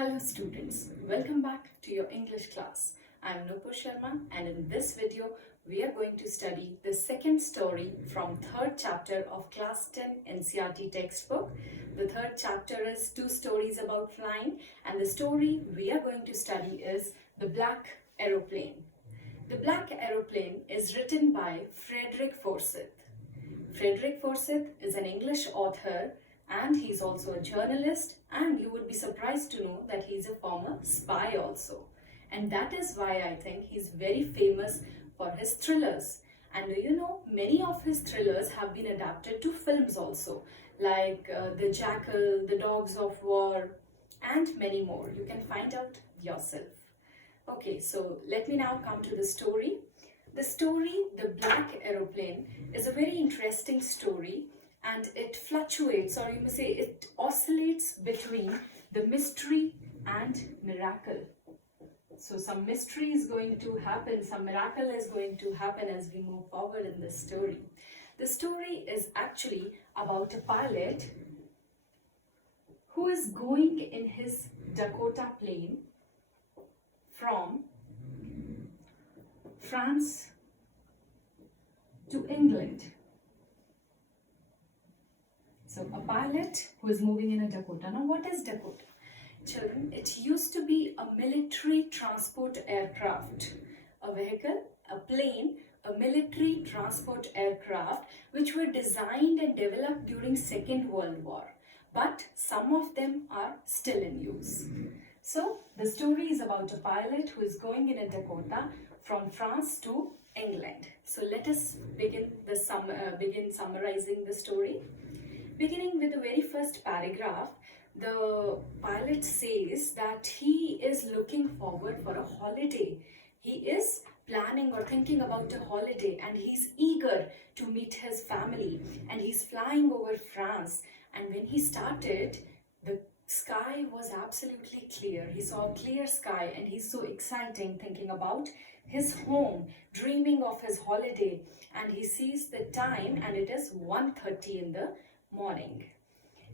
Hello students, welcome back to your English class. I am Nupur Sharma and in this video we are going to study the second story from third chapter of class 10 NCERT textbook. The third chapter is two stories about flying and the story we are going to study is The Black Aeroplane. The Black Aeroplane is written by Frederick Forsyth. Frederick Forsyth is an English author and he's also a journalist, and you would be surprised to know that he's a former spy also. And that is why I think he's very famous for his thrillers. And do you know, many of his thrillers have been adapted to films also, like The Jackal, The Dogs of War, and many more. You can find out yourself. Okay, so let me now come to the story. The story, The Black Aeroplane, is a very interesting story and it fluctuates, or you may say it oscillates between the mystery and miracle. So some mystery is going to happen, some miracle is going to happen as we move forward in this story. The story is actually about a pilot who is going in his Dakota plane from France to England. So a pilot who is moving in a Dakota. Now what is Dakota? Children, it used to be a military transport aircraft, a vehicle, a plane, a military transport aircraft which were designed and developed during Second World War. But some of them are still in use. So the story is about a pilot who is going in a Dakota from France to England. So let us begin summarizing the story. Beginning with the very first paragraph, the pilot says that he is looking forward for a holiday. He is planning or thinking about a holiday and he's eager to meet his family and he's flying over France. And when he started, the sky was absolutely clear. He saw a clear sky and he's so exciting thinking about his home, dreaming of his holiday, and he sees the time and it is 1:30 in the morning.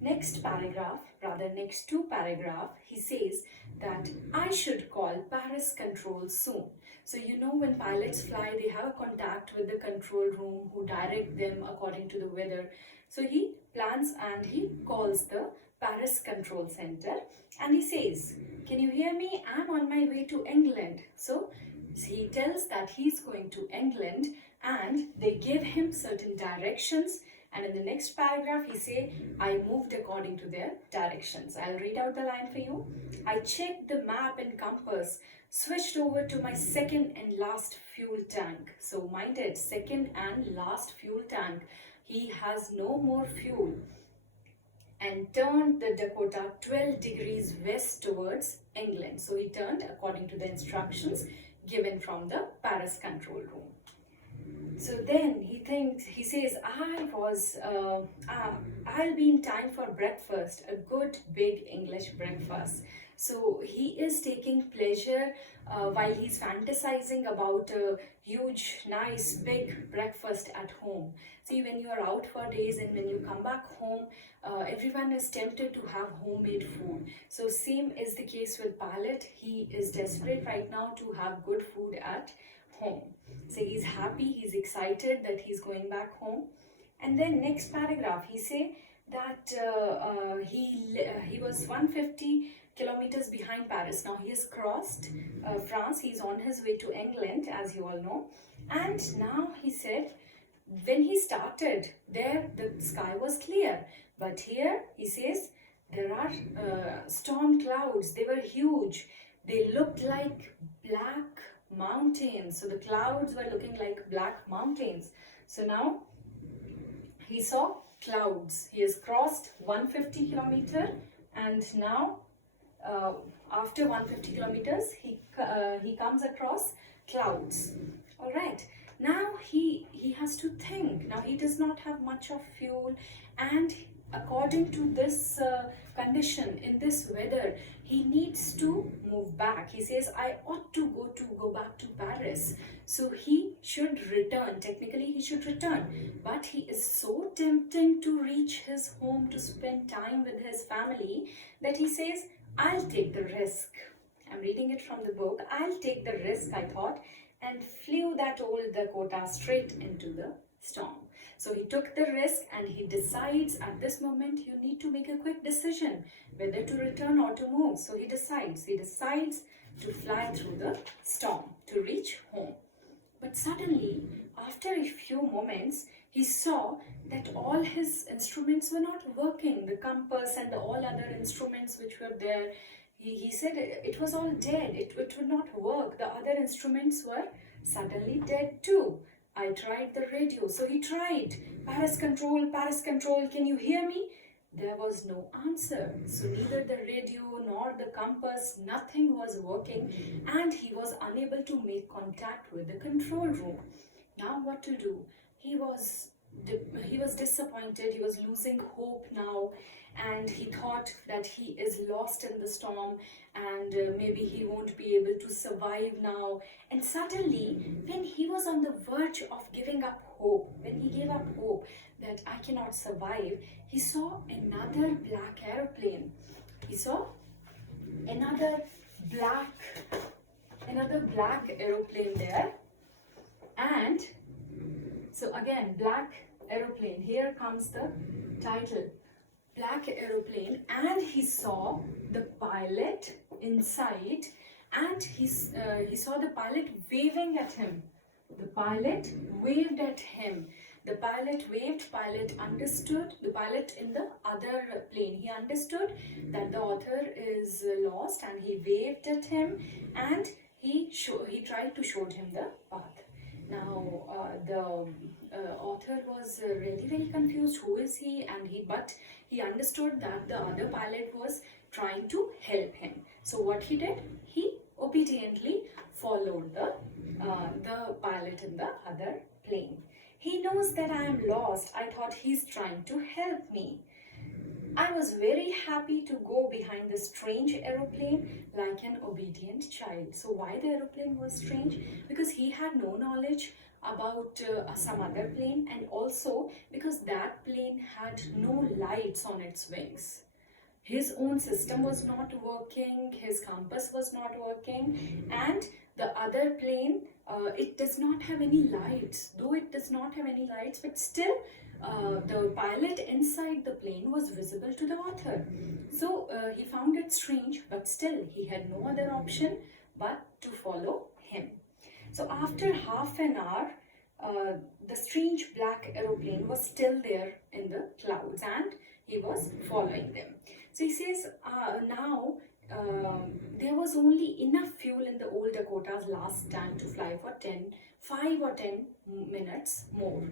Next paragraph, rather next two paragraphs, he says that I should call Paris control soon. So you know when pilots fly, they have a contact with the control room who direct them according to the weather. So he plans and he calls the Paris control center and he says, can you hear me? I'm on my way to England. So he tells that he's going to England and they give him certain directions. And in the next paragraph, he say, I moved according to their directions. I'll read out the line for you. I checked the map and compass, switched over to my second and last fuel tank. So mind it, second and last fuel tank. He has no more fuel. And turned the Dakota 12 degrees west towards England. So he turned according to the instructions given from the Paris control room. So then he says, I'll be in time for breakfast, a good big English breakfast. So he is taking pleasure while he's fantasizing about a huge, nice, big breakfast at home. See, when you are out for days and when you come back home, everyone is tempted to have homemade food. So same is the case with pilot. He is desperate right now to have good food at home. So he's happy, he's excited that he's going back home. And then next paragraph, he say that he was 150 kilometers behind Paris. Now he has crossed France, he's on his way to England, as you all know. And now he said, when he started there, the sky was clear. But here he says, there are storm clouds, they were huge. They looked like black mountains. So the clouds were looking like black mountains. So now he saw clouds. He has crossed 150 kilometer and now after 150 kilometers he comes across clouds. All right, now he has to think. Now he does not have much of fuel, and according to this condition, in this weather, he needs to move back. He says, I ought to go back to Paris. So he should return. Technically, he should return. But he is so tempting to reach his home to spend time with his family that he says, I'll take the risk. I'm reading it from the book. I'll take the risk, I thought, and flew that old Dakota straight into the storm. So he took the risk and he decides at this moment you need to make a quick decision whether to return or to move. So he decides to fly through the storm to reach home. But suddenly, after a few moments, he saw that all his instruments were not working. The compass and all other instruments which were there, he said it was all dead. It would not work. The other instruments were suddenly dead too. I tried the radio. So he tried. Paris control, can you hear me? There was no answer. So neither the radio nor the compass, nothing was working, and he was unable to make contact with the control room. Now what to do? He was disappointed. He was losing hope now, and he thought that he is lost in the storm and maybe he won't be able to survive now. And suddenly, when he was on the verge of giving up hope, when he gave up hope that I cannot survive, he saw another black aeroplane. He saw another black aeroplane there. And so again, black aeroplane. Here comes the title, black aeroplane. And he saw the pilot inside, and he saw the pilot waving at him. The pilot waved at him. The pilot waved, pilot understood, the pilot in the other plane, he understood that the author is lost, and he waved at him, and he tried to show him the path. Now the author was really very confused. Who is he? But he understood that the other pilot was trying to help him. So what he did? He obediently followed the pilot in the other plane. He knows that I am lost. I thought he's trying to help me. I was very happy to go behind the strange aeroplane like an obedient child. So why the aeroplane was strange? Because he had no knowledge about some other plane, and also because that plane had no lights on its wings. His own system was not working, his compass was not working, and the other plane, it does not have any lights. Though it does not have any lights, but still the pilot inside the plane was visible to the author. So he found it strange, but still he had no other option but to follow him. So after half an hour, the strange black aeroplane was still there in the clouds, and he was following them. So he says, now there was only enough fuel in the old Dakota's last tank to fly for 5 or 10 minutes more.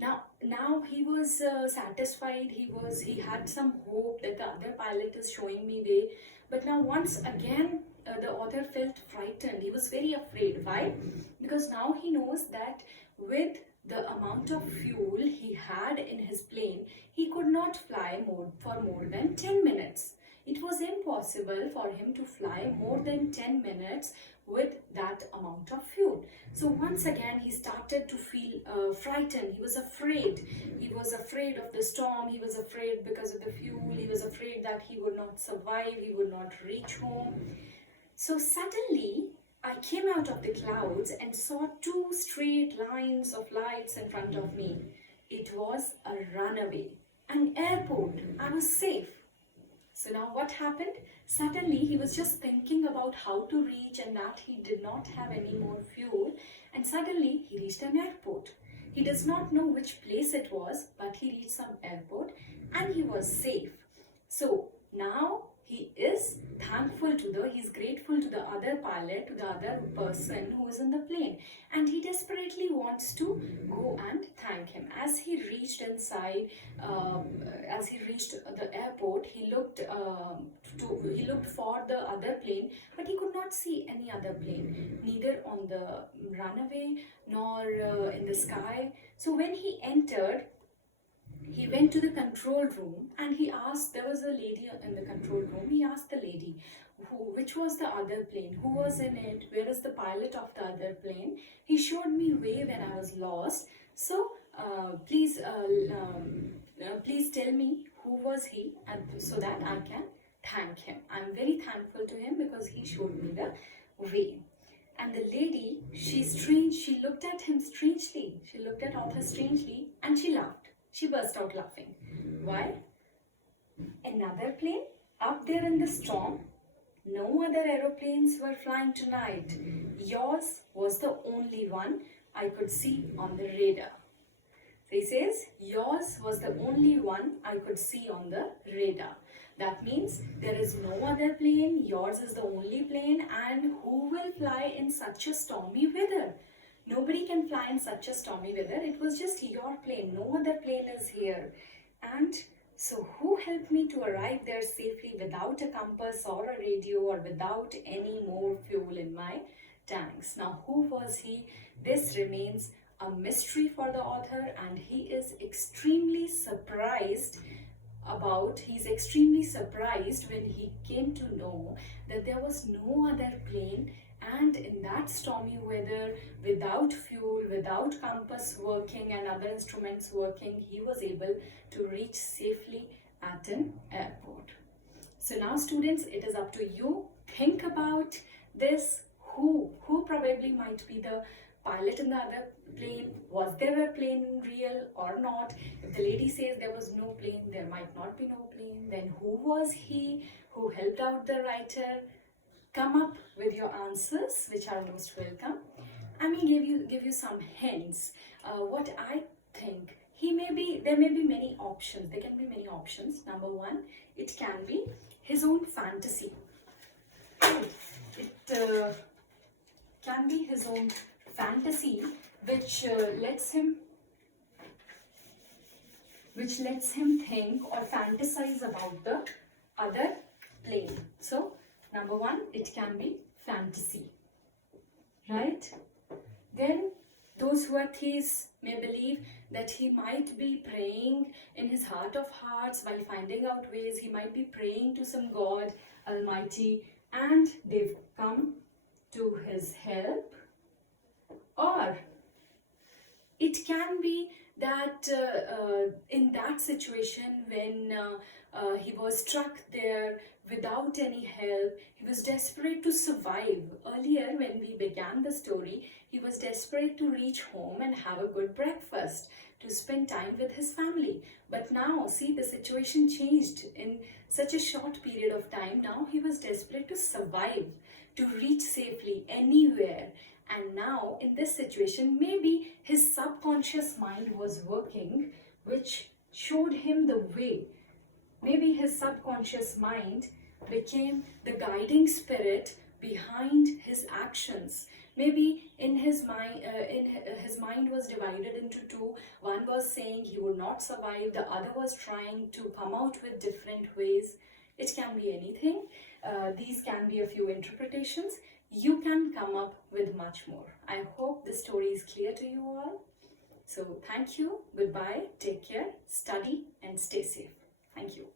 Now he was satisfied. He had some hope that the other pilot is showing me way. But now once again, the author felt frightened. He was very afraid. Why? Because now he knows that with the amount of fuel he had in his plane, he could not fly for more than 10 minutes. It was impossible for him to fly more than 10 minutes with that amount of fuel. So once again, he started to feel frightened. He was afraid. He was afraid of the storm. He was afraid because of the fuel. He was afraid that he would not survive. He would not reach home. So suddenly, I came out of the clouds and saw 2 straight lines of lights in front of me. It was a runaway, an airport. I was safe. So now what happened? Suddenly he was just thinking about how to reach, and that he did not have any more fuel, and suddenly he reached an airport. He does not know which place it was, but he reached some airport and he was safe. So now he is he's grateful to the other pilot, to the other person who is in the plane, and he desperately wants to go and thank him. As he reached inside, as he reached the airport, he looked for the other plane, but he could not see any other plane, neither on the runway nor in the sky. So when he entered, he went to the control room and he asked, there was a lady in the control room, he asked the lady, which was the other plane, who was in it, where is the pilot of the other plane? He showed me way when I was lost. So please tell me who was he, and so that I can thank him. I'm very thankful to him because he showed me the way. And the lady, she looked at him strangely. She looked at Arthur strangely and she laughed. She burst out laughing. Why? Another plane? Up there in the storm? No other aeroplanes were flying tonight. Yours was the only one I could see on the radar. So he says, yours was the only one I could see on the radar. That means there is no other plane, yours is the only plane, and who will fly in such a stormy weather? Nobody can fly in such a stormy weather. It was just your plane, no other plane is here. And so who helped me to arrive there safely without a compass or a radio or without any more fuel in my tanks? Now who was he? This remains a mystery for the author, and he's extremely surprised when he came to know that there was no other plane, and in that stormy weather, without fuel, without compass working and other instruments working, he was able to reach safely at an airport. So now students, it is up to you. Think about this. Who probably might be the pilot in the other plane? Was there a plane real or not? If the lady says there was no plane, there might not be no plane. Then who was he? Who helped out the writer? Come up with your answers, which are most welcome. I may give you some hints. What I think, there may be many options. There can be many options. Number one, it can be his own fantasy. It can be his own fantasy, which lets him think or fantasize about the other plane. So number one, it can be fantasy, right? Then those who are theists may believe that he might be praying in his heart of hearts while finding out ways. He might be praying to some God Almighty and they've come to his help. Or it can be that in that situation when he was struck there without any help, he was desperate to survive. Earlier when we began the story, he was desperate to reach home and have a good breakfast, to spend time with his family. But now, see, the situation changed in such a short period of time. Now he was desperate to survive, to reach safely anywhere. And now in this situation, maybe his subconscious mind was working, which showed him the way. Maybe his subconscious mind became the guiding spirit behind his actions. Maybe in his mind was divided into two. One was saying he would not survive, the other was trying to come out with different ways. It can be anything. These can be a few interpretations. You can come up with much more. I hope this story is clear to you all. So thank you, goodbye, take care, study and stay safe. Thank you.